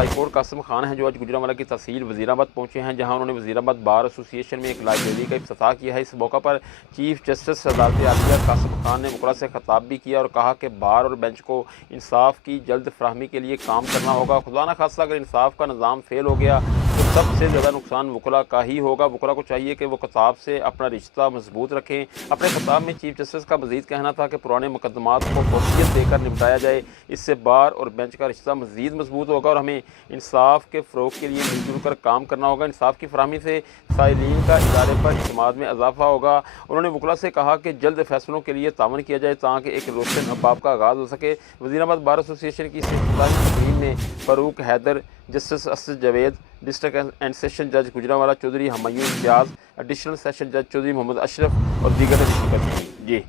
High court Qasim Khan ہیں جو آج گجرانوالہ کی تحصیل وزیرآباد پہنچے ہیں، جہاں انہوں نے وزیرآباد بار ایسوسی ایشن میں ایک لائبریری کا افتتاح کیا ہے۔ اس موقع پر چیف جسٹس عدالت عالیہ قاسم خان نے وکلاء سے خطاب بھی کیا اور کہا کہ بار اور بینچ کو انصاف کی جلد فراہمی کے لیے کام کرنا ہوگا۔ خدا نہ خواستہ اگر انصاف کا نظام فیل ہو گیا تو سب سے زیادہ نقصان وکلاء کا ہی ہوگا۔ وکلاء کو چاہیے کہ وہ خطاب سے اپنا رشتہ مضبوط رکھیں۔ اپنے خطاب میں چیف جسٹس کا مزید کہنا تھا کہ پرانے مقدمات کو فوقیت دے کر نمٹایا جائے، اس سے بار اور بینچ کا رشتہ مزید مضبوط ہوگا اور ہمیں انصاف کے فروغ کے لیے مل جل کر کام کرنا ہوگا۔ انصاف کی فراہمی سے سائلین کا ادارے پر اعتماد میں اضافہ ہوگا۔ انہوں نے وکلاء سے کہا کہ جلد فیصلوں کے لیے تعاون کیا جائے تاکہ ایک روشن ابواب کا آغاز ہو سکے۔ وزیرآباد بار ایسوسی ایشن کی اس افتتاحی تقریب میں فاروق Haider, justice Asad Javed, district and session جج گجرانوالہ چودھری ہمایوں امتیاز، ایڈیشنل سیشن جج چودھری محمد اشرف اور دیگر نے شرکت کی۔ جی